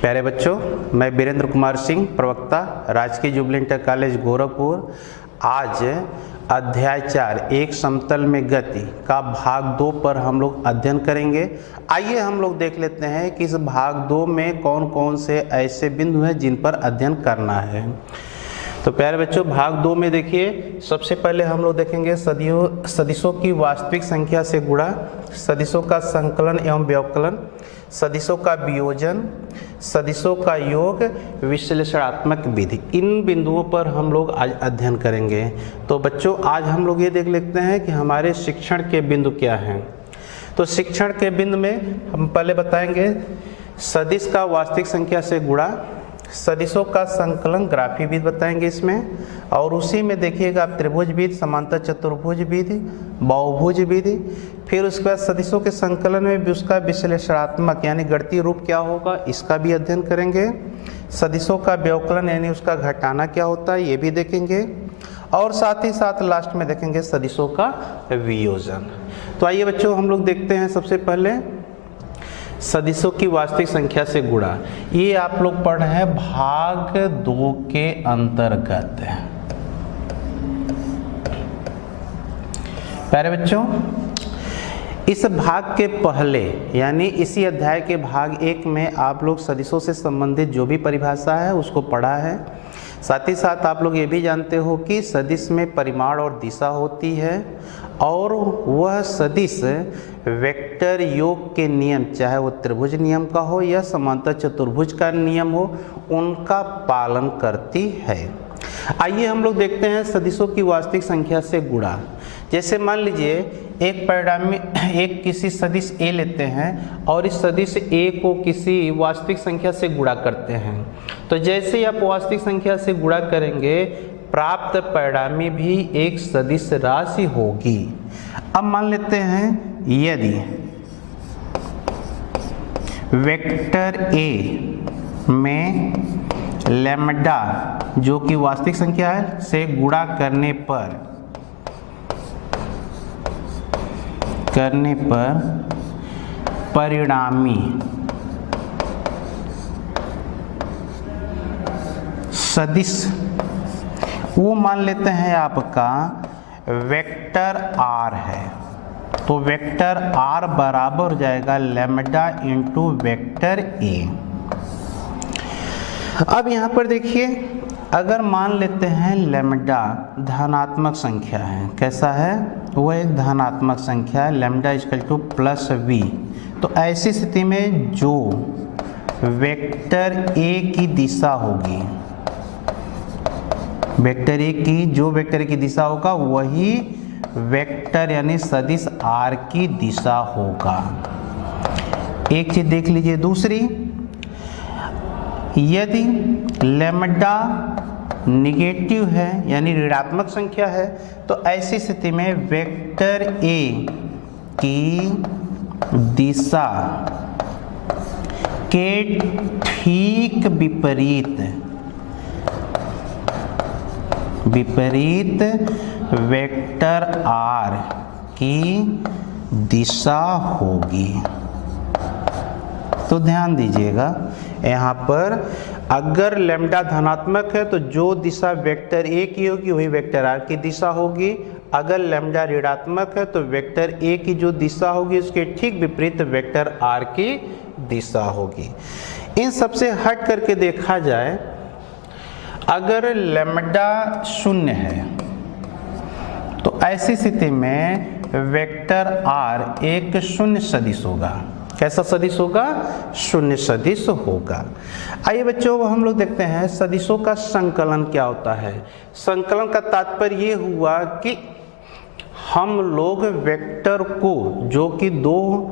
प्यारे बच्चों, मैं वीरेंद्र कुमार सिंह, प्रवक्ता, राजकीय जुबली इंटर कॉलेज गोरखपुर। आज अध्याय 4 एक समतल में गति का भाग 2 पर हम लोग अध्ययन करेंगे। आइए हम लोग देख लेते हैं कि इस भाग 2 में कौन कौन से ऐसे बिंदु हैं जिन पर अध्ययन करना है। तो प्यारे बच्चों, भाग 2 में देखिए, सबसे पहले हम लोग देखेंगे सदिशों की वास्तविक संख्या से गुणा, सदिशों का संकलन एवं व्यवकलन, सदिशों का वियोजन, सदिशों का योग, विश्लेषणात्मक विधि। इन बिंदुओं पर हम लोग आज अध्ययन करेंगे। तो बच्चों, आज हम लोग ये देख लेते हैं कि हमारे शिक्षण के बिंदु क्या हैं। तो शिक्षण के बिंदु में हम पहले बताएंगे सदिश का वास्तविक संख्या से गुणा, सदिशों का संकलन, ग्राफी विधि बताएंगे इसमें, और उसी में देखिएगा आप त्रिभुज विधि, समांतर चतुर्भुज विधि, बहुभुज विधि। फिर उसके बाद सदिशों के संकलन में भी उसका विश्लेषणात्मक यानी गणितीय रूप क्या होगा, इसका भी अध्ययन करेंगे। सदिशों का व्यवकलन यानी उसका घटाना क्या होता है, ये भी देखेंगे। और साथ ही साथ लास्ट में देखेंगे सदिशों का वियोजन। तो आइए बच्चों, हम लोग देखते हैं सबसे पहले सदिशों की वास्तविक संख्या से गुणा। ये आप लोग पढ़ रहे हैं भाग 2 के अंतर्गत। प्यारे बच्चों, इस भाग के पहले यानी इसी अध्याय के भाग 1 में आप लोग सदिशों से संबंधित जो भी परिभाषा है उसको पढ़ा है। साथ ही साथ आप लोग ये भी जानते हो कि सदिश में परिमाण और दिशा होती है, और वह सदिश वेक्टर योग के नियम, चाहे वो त्रिभुज नियम का हो या समांतर चतुर्भुज का नियम हो, उनका पालन करती है। आइए हम लोग देखते हैं सदिशों की वास्तविक संख्या से गुणा। जैसे मान लीजिए एक किसी सदिश A लेते हैं और इस सदिश A को किसी वास्तविक संख्या से गुणा करते हैं। तो जैसे ही आप वास्तविक संख्या से गुणा करेंगे, प्राप्त परिणामी भी एक सदिश राशि होगी। अब मान लेते हैं यदि वेक्टर A में लैम्डा जो कि वास्तविक संख्या है से गुणा करने पर परिणामी सदिश वो मान लेते हैं आपका वेक्टर R है। तो वेक्टर R बराबर हो जाएगा लैम्डा इंटू वेक्टर A। अब यहाँ पर देखिए, अगर मान लेते हैं लैम्डा धनात्मक संख्या है, कैसा है वो, एक धनात्मक संख्या है, lambda equal two plus v। तो ऐसी स्थिति में जो वेक्टर A की दिशा होगी, वेक्टर A की दिशा होगा वही वेक्टर यानी सदिश R की दिशा होगा। एक चीज देख लीजिए। दूसरी, यदि लैम्डा निगेटिव है यानी ऋणात्मक संख्या है, तो ऐसी स्थिति में वेक्टर A की दिशा के ठीक विपरीत वेक्टर R की दिशा होगी। तो ध्यान दीजिएगा, यहाँ पर अगर लैम्डा धनात्मक है तो जो दिशा वेक्टर A की होगी वही वेक्टर R की दिशा होगी। अगर लैम्डा ऋणात्मक है तो वेक्टर A की जो दिशा होगी उसके ठीक विपरीत वेक्टर R की दिशा होगी। इन सबसे हट करके देखा जाए, अगर लैम्डा 0 है तो ऐसी स्थिति में वेक्टर R एक शून्य सदिश होगा। कैसा सदिश होगा? शून्य सदिश होगा। आइए बच्चों, हम लोग देखते हैं सदिशों का संकलन क्या होता है। संकलन का तात्पर्य ये हुआ कि हम लोग वेक्टर को जो कि 2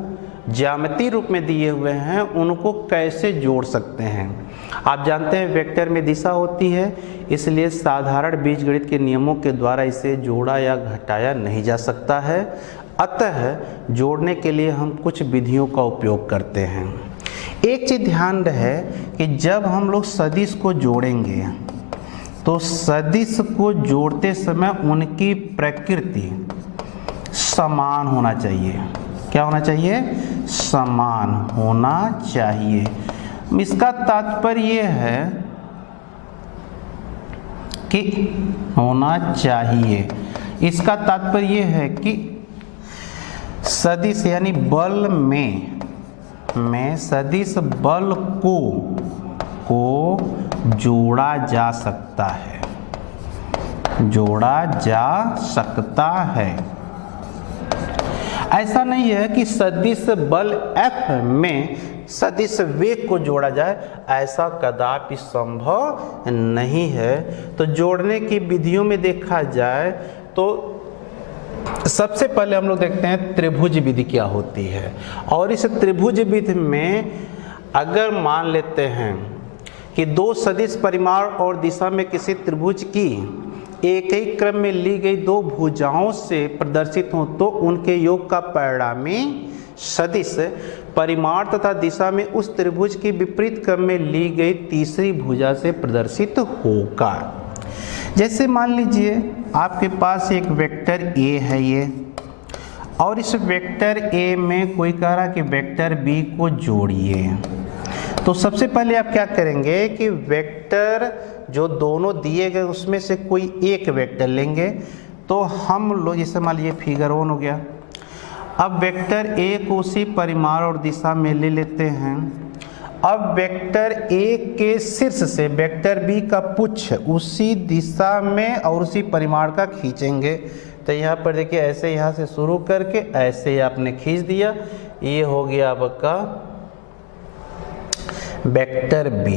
ज्यामितीय रूप में दिए हुए हैं उनको कैसे जोड़ सकते हैं। आप जानते हैं वेक्टर में दिशा होती है, इसलिए साधारण बीजगणित के नियमों के द्वारा इसे जोड़ा या घटाया नहीं जा सकता है। अतः जोड़ने के लिए हम कुछ विधियों का उपयोग करते हैं। एक चीज ध्यान रहे कि जब हम लोग सदिश को जोड़ेंगे तो सदिश को जोड़ते समय उनकी प्रकृति समान होना चाहिए। क्या होना चाहिए? समान होना चाहिए। इसका तात्पर्य ये है कि होना चाहिए, इसका तात्पर्य ये है कि सदिश यानी बल में सदिश बल को जोड़ा जा सकता है, जोड़ा जा सकता है। ऐसा नहीं है कि सदिश बल F में सदिश वेग को जोड़ा जाए, ऐसा कदापि संभव नहीं है। तो जोड़ने की विधियों में देखा जाए तो सबसे पहले हम लोग देखते हैं त्रिभुज विधि क्या होती है। और इस त्रिभुज विधि में अगर मान लेते हैं कि दो सदिश परिमाण और दिशा में किसी त्रिभुज की एक ही क्रम में ली गई दो भुजाओं से प्रदर्शित हो तो उनके योग का परिणामी सदिश परिमाण तथा दिशा में उस त्रिभुज की विपरीत क्रम में ली गई तीसरी भुजा से प्रदर्शित होगा। जैसे मान लीजिए आपके पास एक वेक्टर A है ये, और इस वेक्टर A में कोई कह रहा कि वेक्टर B को जोड़िए। तो सबसे पहले आप क्या करेंगे कि वेक्टर जो दोनों दिए गए उसमें से कोई एक वेक्टर लेंगे। तो हम लोग जैसे मान लीजिए फिगर 1 हो गया। अब वेक्टर A को उसी परिमाण और दिशा में ले लेते हैं। अब वेक्टर A के शीर्ष से वेक्टर B का पुच्छ उसी दिशा में और उसी परिमाण का खींचेंगे। तो यहाँ पर देखिए ऐसे यहाँ से शुरू करके ऐसे ही आपने खींच दिया, ये हो गया आपका वेक्टर B।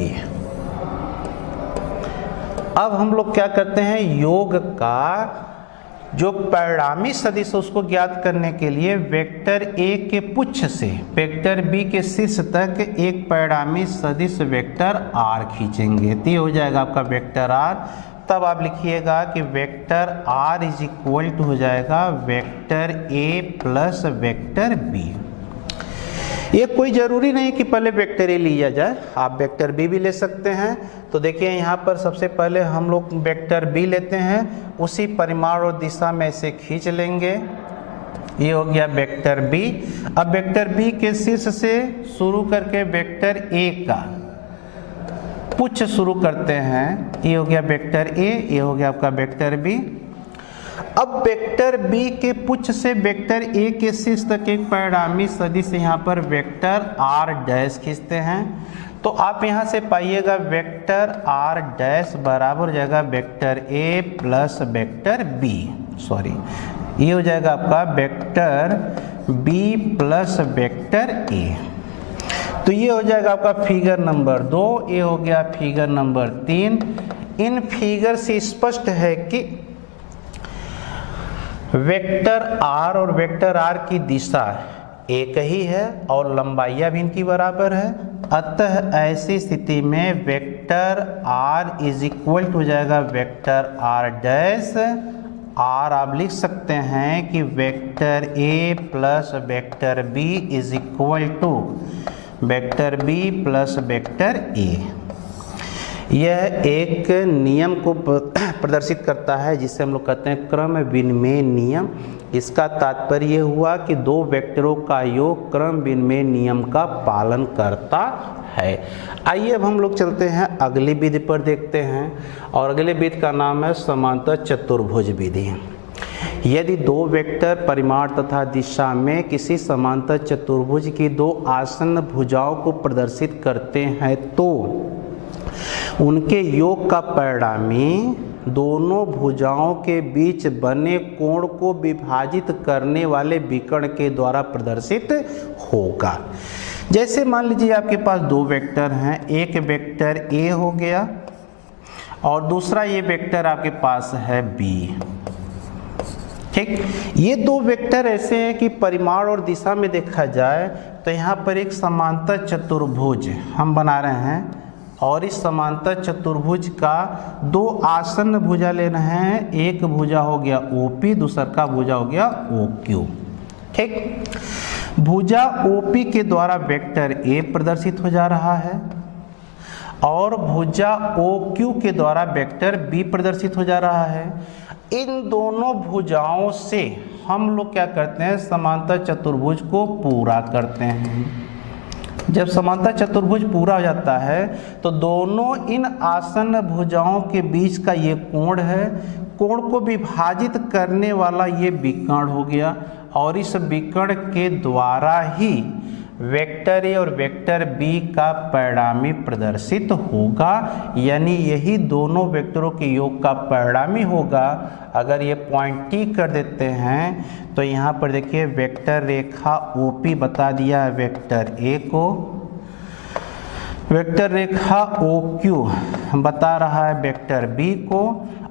अब हम लोग क्या करते हैं, योग का जो परिणामी सदिश उसको ज्ञात करने के लिए वेक्टर A के पुच्छ से वेक्टर B के शीर्ष तक एक परिणामी सदिश वेक्टर R खींचेंगे। तो ये हो जाएगा आपका वेक्टर R। तब आप लिखिएगा कि vector R is equal to हो जाएगा vector A plus vector B। ये कोई ज़रूरी नहीं कि पहले वेक्टर A लिया जाए, आप वेक्टर B भी ले सकते हैं। तो देखिए यहाँ पर सबसे पहले हम लोग वेक्टर B लेते हैं, उसी परिमाण और दिशा में से खींच लेंगे, ये हो गया वेक्टर B। अब वेक्टर B के शीर्ष से शुरू करके वेक्टर A का पुच्छ शुरू करते हैं, ये हो गया वेक्टर A, ये हो गया आपका वेक्टर B। अब वेक्टर B के पुच्छ से वेक्टर A के शीर्ष तक एक परिणामी सदिश यहाँ पर वेक्टर R डैश खींचते हैं। तो आप यहाँ से पाइएगा वेक्टर R डैश बराबर हो जाएगा vector A plus vector B, sorry ये हो जाएगा आपका vector B plus vector A। तो ये हो जाएगा आपका फिगर नंबर 2, ये हो गया फिगर नंबर 3। इन फिगर से स्पष्ट है कि वेक्टर R और वेक्टर R की दिशा एक ही है और लंबाइयाँ भी इनकी बराबर है। अतः ऐसी स्थिति में vector R is equal to हो जाएगा वेक्टर R डैश R। आप लिख सकते हैं कि vector A plus vector B is equal to vector B plus vector A। यह एक नियम को प्रदर्शित करता है जिसे हम लोग कहते हैं क्रम विनिमय नियम। इसका तात्पर्य हुआ कि दो वेक्टरों का योग क्रम विनिमय नियम का पालन करता है। आइए अब हम लोग चलते हैं अगली विधि पर देखते हैं, और अगली विधि का नाम है समांतर चतुर्भुज विधि। यदि दो वेक्टर परिमाण तथा दिशा में किसी समांतर चतुर्भुज की दो आसन्न भुजाओं को प्रदर्शित करते हैं तो उनके योग का परिणामी दोनों भुजाओं के बीच बने कोण को विभाजित करने वाले विकर्ण के द्वारा प्रदर्शित होगा। जैसे मान लीजिए आपके पास दो वेक्टर हैं, एक वेक्टर A हो गया और दूसरा ये वेक्टर आपके पास है B। ठीक, ये दो वेक्टर ऐसे हैं कि परिमाण और दिशा में देखा जाए तो यहाँ पर एक समांतर चतुर्भुज हम बना रहे हैं, और इस समांतर चतुर्भुज का दो आसन्न भुजा ले रहे हैं। एक भुजा हो गया OP, दूसरा का भुजा हो गया OQ। ठीक, भुजा OP के द्वारा वेक्टर A प्रदर्शित हो जा रहा है और भुजा OQ के द्वारा वेक्टर B प्रदर्शित हो जा रहा है। इन दोनों भुजाओं से हम लोग क्या करते हैं, समांतर चतुर्भुज को पूरा करते हैं। जब समांतर चतुर्भुज पूरा हो जाता है तो दोनों इन आसन्न भुजाओं के बीच का ये कोण है, कोण को विभाजित करने वाला ये विकर्ण हो गया और इस विकर्ण के द्वारा ही वेक्टर ए और वेक्टर बी का परिणामी प्रदर्शित होगा, यानी यही दोनों वेक्टरों के योग का परिणामी होगा। अगर ये पॉइंट टी कर देते हैं तो यहाँ पर देखिए वेक्टर रेखा ओपी बता दिया है वेक्टर ए को, वेक्टर रेखा ओ क्यू बता रहा है वेक्टर बी को,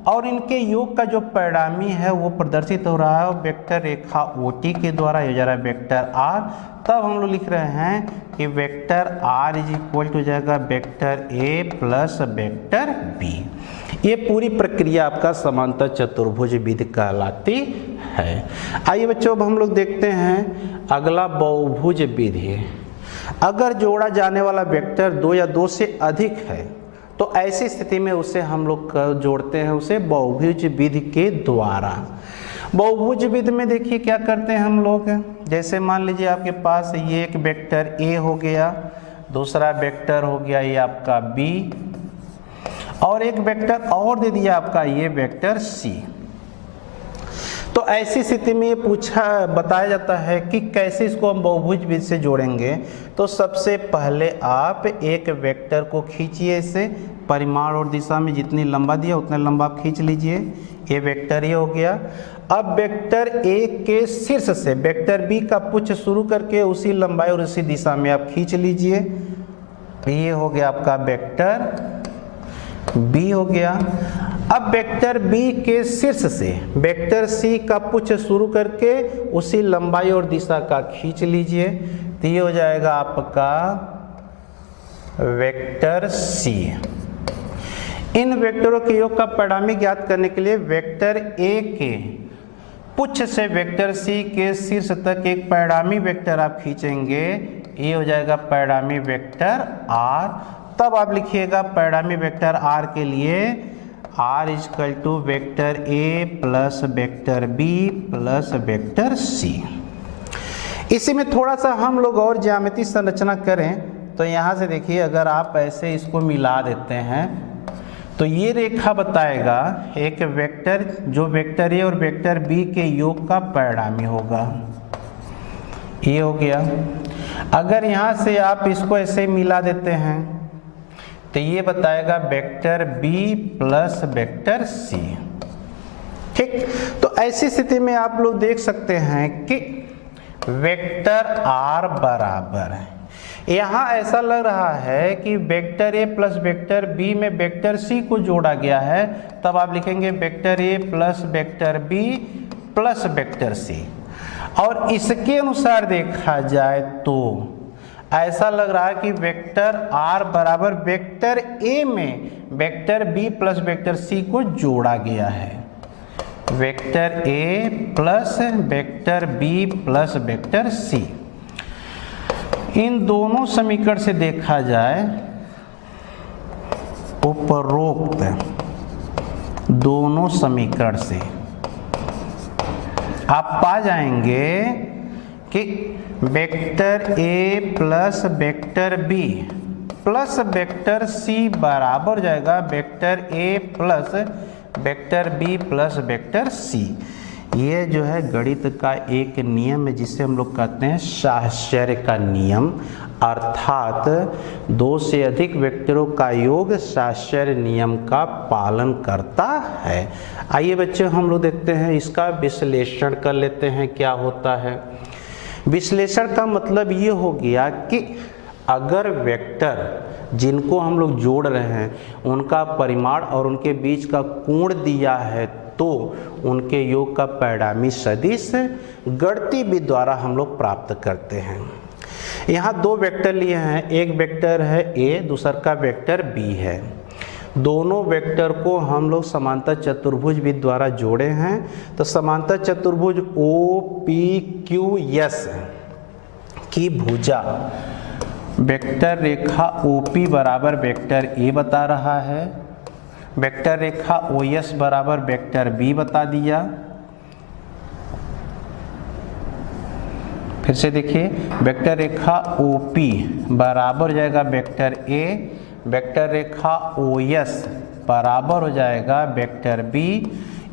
और इनके योग का जो परिणामी है वो प्रदर्शित हो रहा है वेक्टर रेखा ओ टी के द्वारा, ये जा रहा है वेक्टर आर। तब हम लोग लिख रहे हैं कि vector R is equal to हो जाएगा vector A plus vector B. ये पूरी प्रक्रिया आपका समांतर चतुर्भुज विधि कहलाती है। आइए बच्चों अब हम लोग देखते हैं अगला बहुभुज विधि। अगर जोड़ा जाने वाला वेक्टर 2 या 2 से अधिक है तो ऐसी स्थिति में उसे हम लोग जोड़ते हैं उसे बहुभुज विधि के द्वारा। बहुभुज विधि में देखिए क्या करते हैं हम लोग, जैसे मान लीजिए आपके पास ये एक वेक्टर ए हो गया, दूसरा वेक्टर हो गया ये आपका बी, और एक वेक्टर और दे दिया आपका ये वेक्टर सी। तो ऐसी स्थिति में ये बताया जाता है कि कैसे इसको हम बहुभुज विधि से जोड़ेंगे। तो सबसे पहले आप एक वेक्टर को खींचिए, इसे परिमाण और दिशा में जितनी लंबा दिया उतना लंबा आप खींच लीजिए, ये वेक्टर ये हो गया। अब वेक्टर ए के शीर्ष से वेक्टर बी का पुच्छ शुरू करके उसी लंबाई और उसी दिशा में आप खींच लीजिए, ये हो गया आपका वेक्टर बी हो गया। अब वेक्टर बी के शीर्ष से वेक्टर सी का पुच्छ शुरू करके उसी लंबाई और दिशा का खींच लीजिए, तो ये हो जाएगा आपका वेक्टर सी। इन वेक्टरों के योग का परिणामी ज्ञात करने के लिए वेक्टर ए के पुच्छ से वेक्टर सी के शीर्ष तक एक परिणामी वेक्टर आप खींचेंगे, ये हो जाएगा परिणामी वेक्टर आर। तब आप लिखिएगा परिणामी वेक्टर आर के लिए R is equal to vector A plus vector B plus vector C. इसी में थोड़ा सा हम लोग और ज्यामितीय संरचना करें तो यहाँ से देखिए अगर आप ऐसे इसको मिला देते हैं तो ये रेखा बताएगा एक वेक्टर जो वेक्टर ए और वेक्टर बी के योग का परिणामी होगा, ये हो गया। अगर यहाँ से आप इसको ऐसे मिला देते हैं तो ये बताएगा vector B plus vector C. ठीक, तो ऐसी स्थिति में आप लोग देख सकते हैं कि वेक्टर आर बराबर है, यहाँ ऐसा लग रहा है कि vector A plus vector B में वेक्टर सी को जोड़ा गया है, तब आप लिखेंगे vector A plus vector B plus vector C. और इसके अनुसार देखा जाए तो ऐसा लग रहा है कि वेक्टर आर बराबर वेक्टर ए में vector B plus vector C को जोड़ा गया है, vector A plus vector B plus vector C. इन दोनों समीकरण से देखा जाए उपरोक्त दोनों समीकरण से आप पा जाएंगे कि vector A plus vector B plus vector C बराबर हो जाएगा vector A plus vector B plus vector C. ये जो है गणित का एक नियम है जिसे हम लोग कहते हैं साहचर्य का नियम, अर्थात 2 से अधिक वेक्टरों का योग साहचर्य नियम का पालन करता है। आइए बच्चों हम लोग देखते हैं इसका विश्लेषण कर लेते हैं क्या होता है। विश्लेषण का मतलब ये हो गया कि अगर वेक्टर जिनको हम लोग जोड़ रहे हैं उनका परिमाण और उनके बीच का कोण दिया है तो उनके योग का परिणामी सदिश गणितीय विधि द्वारा हम लोग प्राप्त करते हैं। यहाँ 2 वेक्टर लिए हैं, एक वेक्टर है ए, दूसरा का वेक्टर बी है। दोनों वेक्टर को हम लोग समांतर चतुर्भुज विधि द्वारा जोड़े हैं। तो समांतर चतुर्भुज ओ पी क्यू एस की भुजा वेक्टर रेखा ओपी बराबर वेक्टर ए बता रहा है, वेक्टर रेखा ओ एस बराबर वेक्टर बी बता दिया। फिर से देखिए, वेक्टर रेखा OP बराबर हो जाएगा vector A, vector Rekha OS बराबर हो जाएगा वेक्टर B।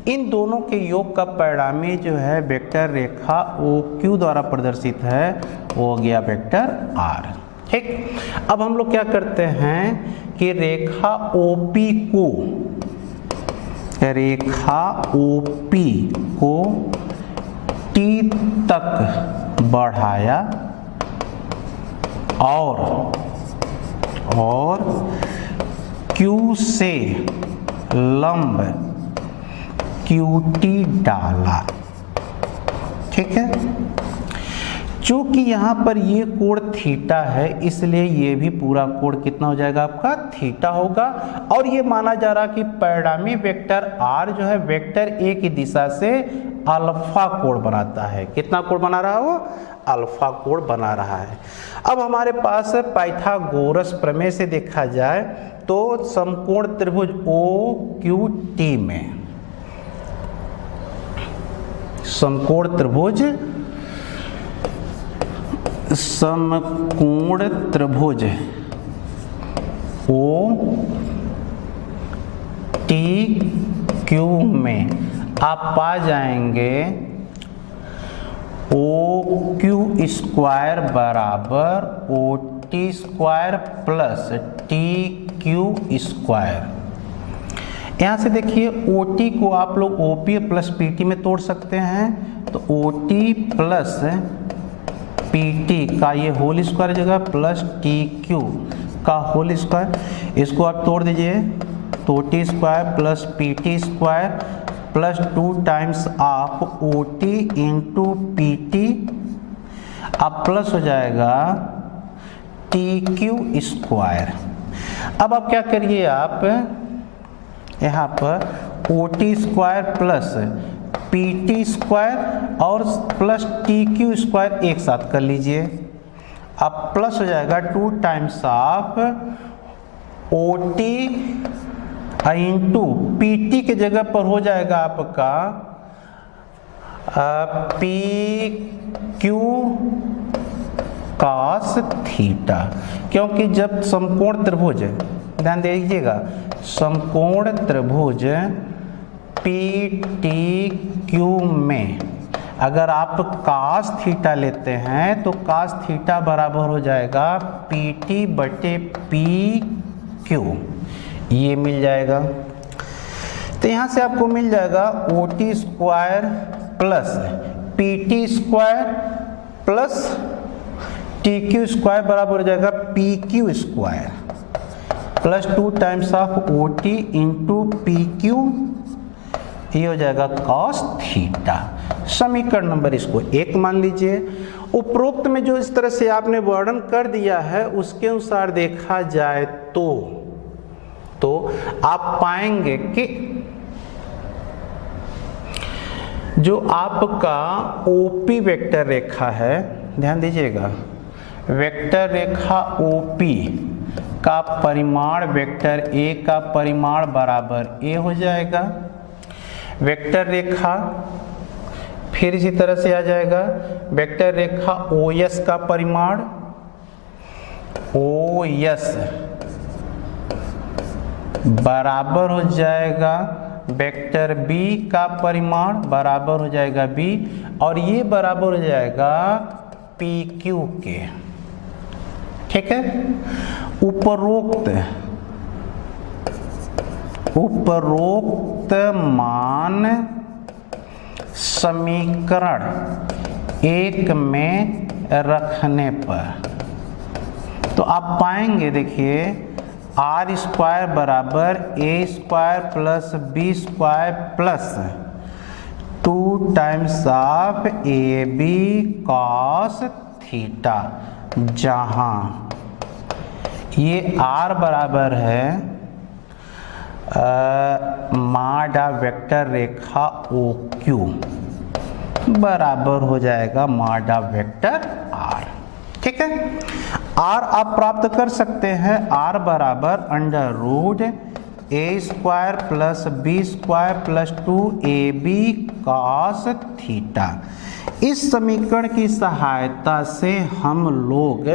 इन दोनों के योग का परिणामी जो है वेक्टर रेखा OQ द्वारा प्रदर्शित है, वो हो गया वेक्टर R। ठीक, अब हम लोग क्या करते हैं कि रेखा OP को T तक बढ़ाया और Q से लंब QT डाला। ठीक है, चूंकि यहाँ पर ये कोण थीटा है, इसलिए ये भी पूरा कोण कितना हो जाएगा आपका थीटा होगा। और ये माना जा रहा कि परिणामी वेक्टर R जो है वेक्टर A की दिशा से अल्फा कोण बनाता है। कितना कोण बना रहा है वो? अल्फा कोण बना रहा है। अब हमारे पास पाइथागोरस प्रमेय से देखा जाए तो समकोण त्रिभुज OQT में समकोण त्रिभुज OTQ में आप पा जाएंगे OQ स्क्वायर बराबर OT square plus TQ square. यहाँ से देखिए OT को आप लोग OP प्लस PT में तोड़ सकते हैं, तो OT प्लस PT का ये होल स्क्वायर जगह प्लस TQ का होल स्क्वायर, इसको आप तोड़ दीजिए तो OT square plus PT square plus 2 times of OT into PT, अब प्लस हो जाएगा TQ स्क्वायर। अब आप क्या करिए, आप यहाँ पर OT square plus PT square और प्लस TQ स्क्वायर एक साथ कर लीजिए। अब प्लस हो जाएगा 2 times of OT into PT के जगह पर हो जाएगा आपका PQ cos थीटा, क्योंकि जब समकोण त्रिभुज, ध्यान दीजिएगा, समकोण त्रिभुज PTQ में अगर आप cos थीटा लेते हैं तो cos थीटा बराबर हो जाएगा PT बटे PQ, ये मिल जाएगा। तो यहाँ से आपको मिल जाएगा OT square plus PT square plus TQ square बराबर हो जाएगा PQ square plus 2 times of OT into PQ, ये हो जाएगा cos थीटा। समीकरण नंबर इसको 1 मान लीजिए। उपरोक्त में जो इस तरह से आपने वर्णन कर दिया है उसके अनुसार देखा जाए तो आप पाएंगे कि जो आपका OP वेक्टर रेखा है, ध्यान दीजिएगा, वेक्टर रेखा OP का परिमाण वेक्टर A का परिमाण बराबर A हो जाएगा। वेक्टर रेखा फिर इसी तरह से आ जाएगा, वेक्टर रेखा OS का परिमाण OS बराबर हो जाएगा वेक्टर B का परिमाण बराबर हो जाएगा B, और ये बराबर हो जाएगा PQ के। ठीक है, उपरोक्त मान समीकरण 1 में रखने पर तो आप पाएंगे, देखिए R स्क्वायर बराबर A square plus B square plus 2 times of AB cos theta, जहां ये R बराबर है माडा वेक्टर रेखा OQ बराबर हो जाएगा माडा वेक्टर R। ठीक है, R आप प्राप्त कर सकते हैं, R बराबर under root A square plus B square plus 2ab cos theta. इस समीकरण की सहायता से हम लोग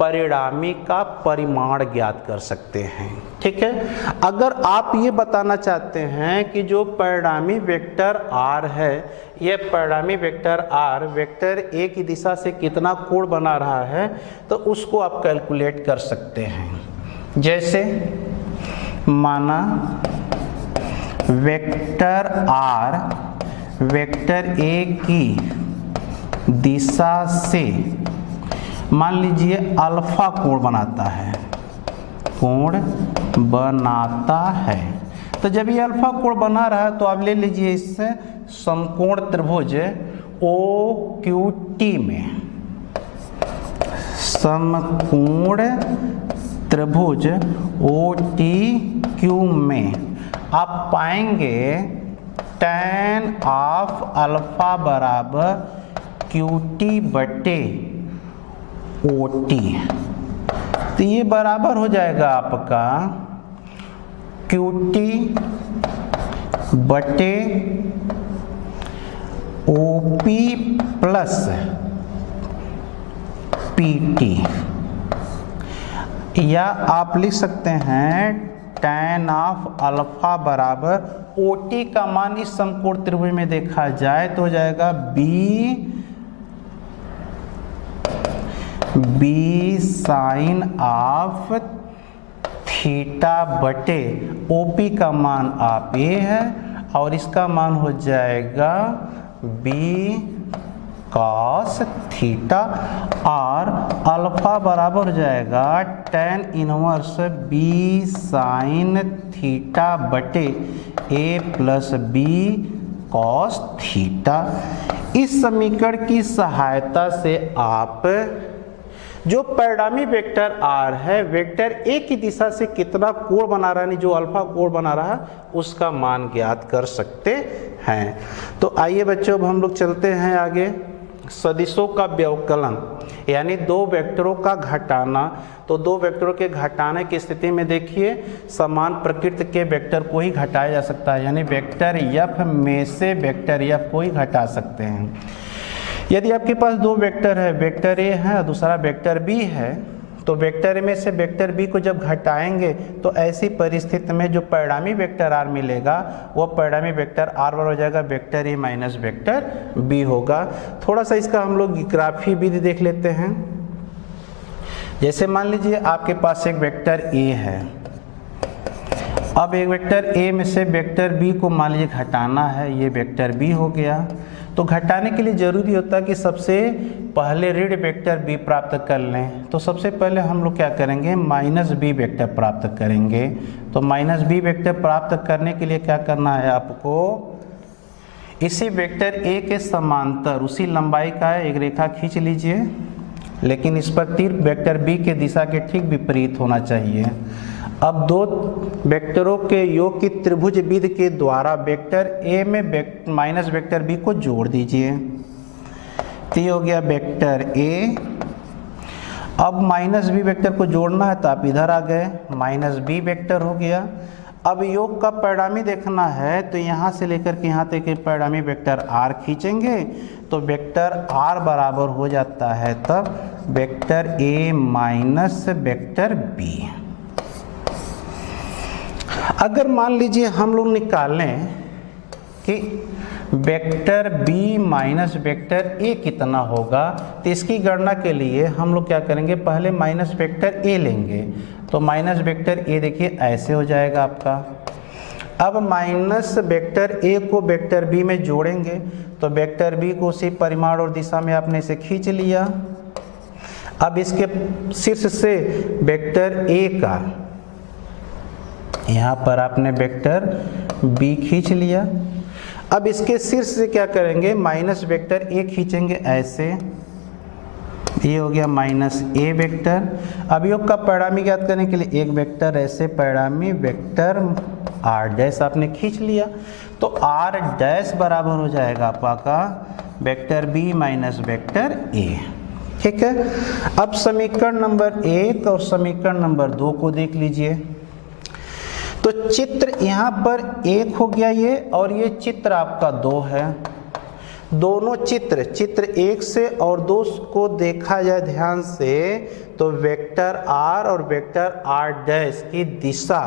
परिणामी का परिमाण ज्ञात कर सकते हैं। ठीक है, अगर आप ये बताना चाहते हैं कि जो परिणामी वेक्टर r है, यह परिणामी वेक्टर r वेक्टर a की दिशा से कितना कोण बना रहा है, तो उसको आप कैलकुलेट कर सकते हैं। जैसे माना वेक्टर r वेक्टर a की दिशा से मान लीजिए अल्फा कोण बनाता है, तो जब ये अल्फा कोण बना रहा है तो आप ले लीजिए इससे समकोण त्रिभुज OQT में, समकोण त्रिभुज OTQ में आप पाएंगे tan ऑफ अल्फा बराबर QT बटे OT। तो ये बराबर हो जाएगा आपका QT बटे OP प्लस PT, या आप लिख सकते हैं tan ऑफ अल्फा बराबर OT का मान इस समकोण त्रिभुज में देखा जाए तो हो जाएगा B साइन ऑफ थीटा बटे OP का मान आप A है और इसका मान हो जाएगा B cos थीटा, और अल्फा बराबर हो जाएगा tan inverse B sine theta बटे A plus B cos theta. इस समीकरण की सहायता से आप जो परिणामी वेक्टर r है वेक्टर a की दिशा से कितना कोण बना रहा है, जो अल्फा कोण बना रहा है, उसका मान ज्ञात कर सकते हैं। तो आइए बच्चों, अब हम लोग चलते हैं आगे। सदिशों का व्यवकलन यानी दो वेक्टरों का घटाना। तो दो वेक्टरों के घटाने की स्थिति में देखिए समान प्रकृति के वेक्टर को ही घटाया जा सकता है, यानी वेक्टर f में से वेक्टर f को ही घटा सकते हैं। यदि आपके पास दो वेक्टर है, वेक्टर a है और दूसरा वेक्टर b है, तो वेक्टर में से वेक्टर b को जब घटाएंगे तो ऐसी परिस्थिति में जो परिणामी वेक्टर r मिलेगा वो परिणामी वेक्टर r बराबर हो जाएगा vector a minus vector b होगा। थोड़ा सा इसका हम लोग ग्राफी विधि देख लेते हैं। जैसे मान लीजिए आपके पास एक वेक्टर a है, अब एक वेक्टर a में से वेक्टर b को मान लीजिए घटाना है, ये वेक्टर b हो गया। तो घटाने के लिए जरूरी होता है कि सबसे पहले ऋण वेक्टर b प्राप्त कर लें। तो सबसे पहले हम लोग क्या करेंगे, माइनस b वेक्टर प्राप्त करेंगे। तो माइनस b वेक्टर प्राप्त करने के लिए क्या करना है, आपको इसी वेक्टर a के समांतर उसी लंबाई का एक रेखा खींच लीजिए, लेकिन इस पर तीर वेक्टर b के दिशा के ठीक विपरीत होना चाहिए। अब दो वेक्टरों के योग की त्रिभुज विधि के द्वारा वेक्टर a में माइनस वेक्टर b को जोड़ दीजिए। तो ये हो गया वेक्टर a। अब माइनस b वेक्टर को जोड़ना है तो आप इधर आ गए, माइनस b वेक्टर हो गया। अब योग का परिणामी देखना है तो यहाँ से लेकर के यहाँ तक परिणामी वेक्टर r खींचेंगे तो वेक्टर r बराबर हो जाता है तब vector a minus vector b। अगर मान लीजिए हम लोग निकालें कि vector b minus vector a कितना होगा, तो इसकी गणना के लिए हम लोग क्या करेंगे, पहले माइनस वेक्टर a लेंगे। तो माइनस वेक्टर a देखिए ऐसे हो जाएगा आपका। अब माइनस वेक्टर a को वेक्टर b में जोड़ेंगे तो वेक्टर b को उसी परिमाण और दिशा में आपने इसे खींच लिया। अब इसके शीर्ष से वेक्टर a का यहाँ पर आपने वेक्टर b खींच लिया। अब इसके शीर्ष से क्या करेंगे, माइनस वेक्टर a खींचेंगे ऐसे, ये हो गया माइनस a वेक्टर। अब योग का परिणामी ज्ञात करने के लिए एक वेक्टर ऐसे परिणामी वेक्टर r डैश आपने खींच लिया। तो r डैश बराबर हो जाएगा आपका vector b minus vector a। ठीक है, अब समीकरण नंबर 1 और समीकरण नंबर 2 को देख लीजिए। तो चित्र यहाँ पर 1 हो गया ये, और ये चित्र आपका 2 है। दोनों चित्र 1 से और 2 को देखा जाए ध्यान से तो वेक्टर r और वेक्टर r डैश की दिशा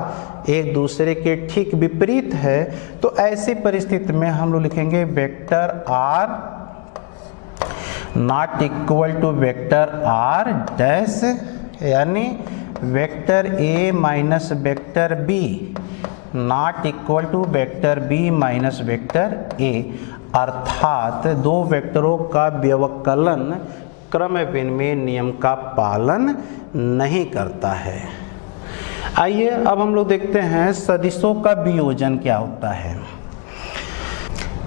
एक दूसरे के ठीक विपरीत है। तो ऐसी परिस्थिति में हम लोग लिखेंगे vector r not equal to vector r dash, यानी vector a minus vector b not equal to vector b minus vector a, अर्थात दो वेक्टरों का व्यवकलन क्रम विनिमय नियम का पालन नहीं करता है। आइए अब हम लोग देखते हैं सदिशों का वियोजन क्या होता है।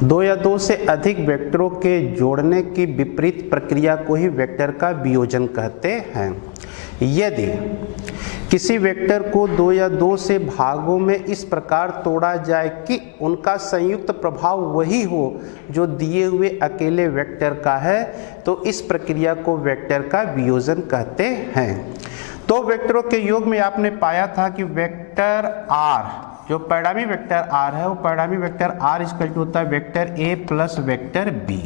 2 या 2 से अधिक वेक्टरों के जोड़ने की विपरीत प्रक्रिया को ही वेक्टर का वियोजन कहते हैं। यदि किसी वेक्टर को 2 या 2 से भागों में इस प्रकार तोड़ा जाए कि उनका संयुक्त प्रभाव वही हो जो दिए हुए अकेले वेक्टर का है, तो इस प्रक्रिया को वेक्टर का वियोजन कहते हैं। तो वेक्टरों के योग में आपने पाया था कि वेक्टर r, जो परिणामी वेक्टर r है, वो परिणामी वेक्टर r इक्वल टू होता है vector a plus vector b।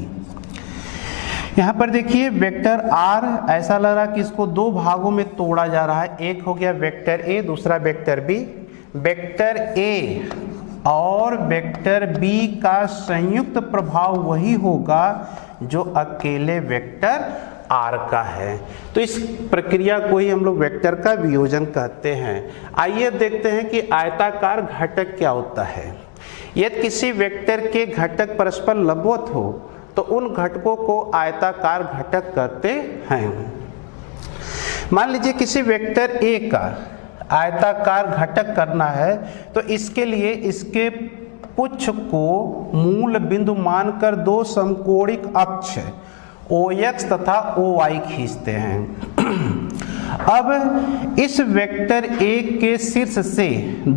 यहाँ पर देखिए वेक्टर r ऐसा लग रहा है कि इसको 2 भागों में तोड़ा जा रहा है। एक हो गया वेक्टर a, दूसरा वेक्टर b। वेक्टर a और वेक्टर b का संयुक्त प्रभाव वही होगा जो अकेले वेक्टर r का है। तो इस प्रक्रिया को ही हम लोग वेक्टर का वियोजन कहते हैं। आइए देखते हैं कि आयताकार घटक क्या होता है। यदि किसी वेक्टर के घटक परस्पर लंबवत हो तो उन घटकों को आयताकार घटक कहते हैं। मान लीजिए किसी वेक्टर a का आयताकार घटक करना है, तो इसके लिए इसके पुच्छ को मूल बिंदु मानकर 2 समकोणिक अक्ष OX तथा OY खींचते हैं। अब इस वेक्टर a के शीर्ष से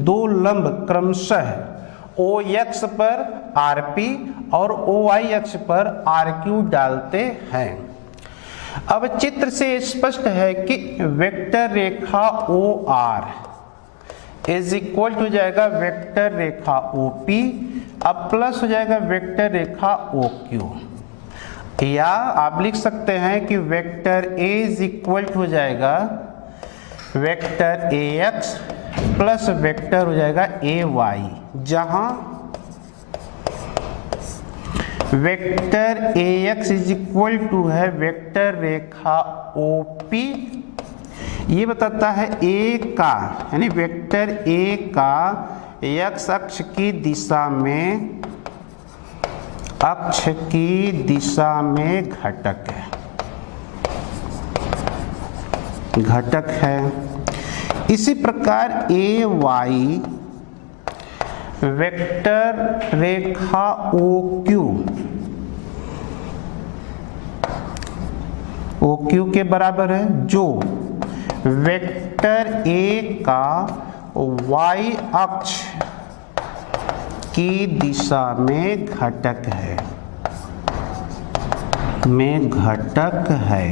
2 लंब क्रमशः OX पर RP और OY अक्ष पर RQ डालते हैं। अब चित्र से स्पष्ट है कि वेक्टर रेखा OR इज इक्वल टू जाएगा वेक्टर रेखा OP, अब प्लस हो जाएगा वेक्टर रेखा OQ, या आप लिख सकते हैं कि vector A is equal to हो जाएगा वेक्टर AX प्लस वेक्टर हो जाएगा AY, जहां vector AX is equal to है वेक्टर रेखा OP। ये बताता है A का, यानी वेक्टर A का x अक्ष की दिशा में घटक है। इसी प्रकार AY वेक्टर रेखा OQ के बराबर है, जो वेक्टर A का y अक्ष की दिशा में घटक है।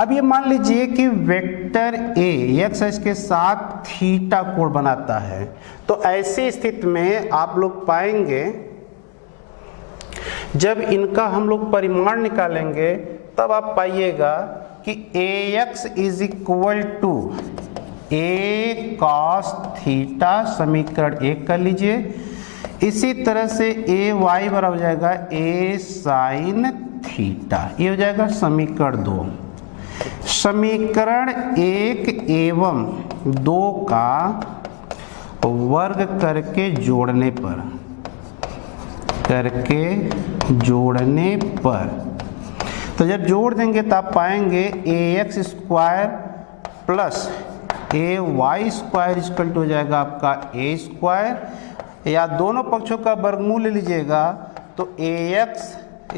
अब ये मान लीजिए कि वेक्टर A x अक्ष के साथ थीटा कोण बनाता है, तो ऐसी स्थिति में आप लोग पाएंगे जब इनका हम लोग परिमाण निकालेंगे तब आप पाइएगा कि AX is equal to A cos थीटा, समीकरण 1 कर लीजिए। इसी तरह से AY बराबर हो जाएगा A sin थीटा, ये हो जाएगा समीकरण 2। समीकरण 1 एवं 2 का वर्ग करके जोड़ने पर तो जब जोड़ देंगे तो आप पाएंगे AX square plus AY square equal to हो जाएगा आपका A स्क्वायर, या दोनों पक्षों का वर्गमूल ले लीजिएगा तो AX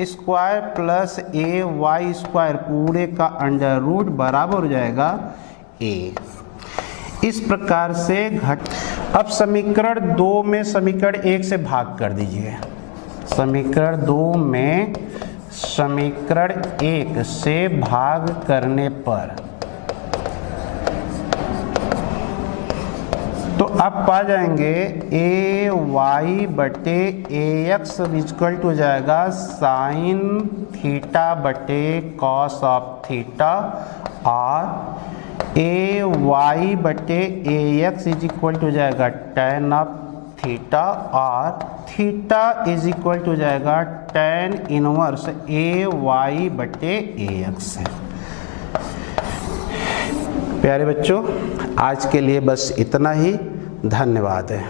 square plus AY square पूरे का अंडर रूट बराबर हो जाएगा A। इस प्रकार से अब समीकरण 2 में समीकरण 1 से भाग कर दीजिए। समीकरण 2 में समीकरण 1 से भाग करने पर अब पा जाएंगे ए वाई बटे ए एक्स इक्वल टू हो जाएगा साइन थीटा बटे कॉस ऑफ थीटा, और ए वाई बटे ए एक्स इज इक्वल टू हो जाएगा टेन ऑफ थीटा, और थीटा इज इक्वल टू हो जाएगा टेन इनवर्स ए वाई बटे ए एक्स है। प्यारे बच्चों, आज के लिए बस इतना ही। धन्यवाद है।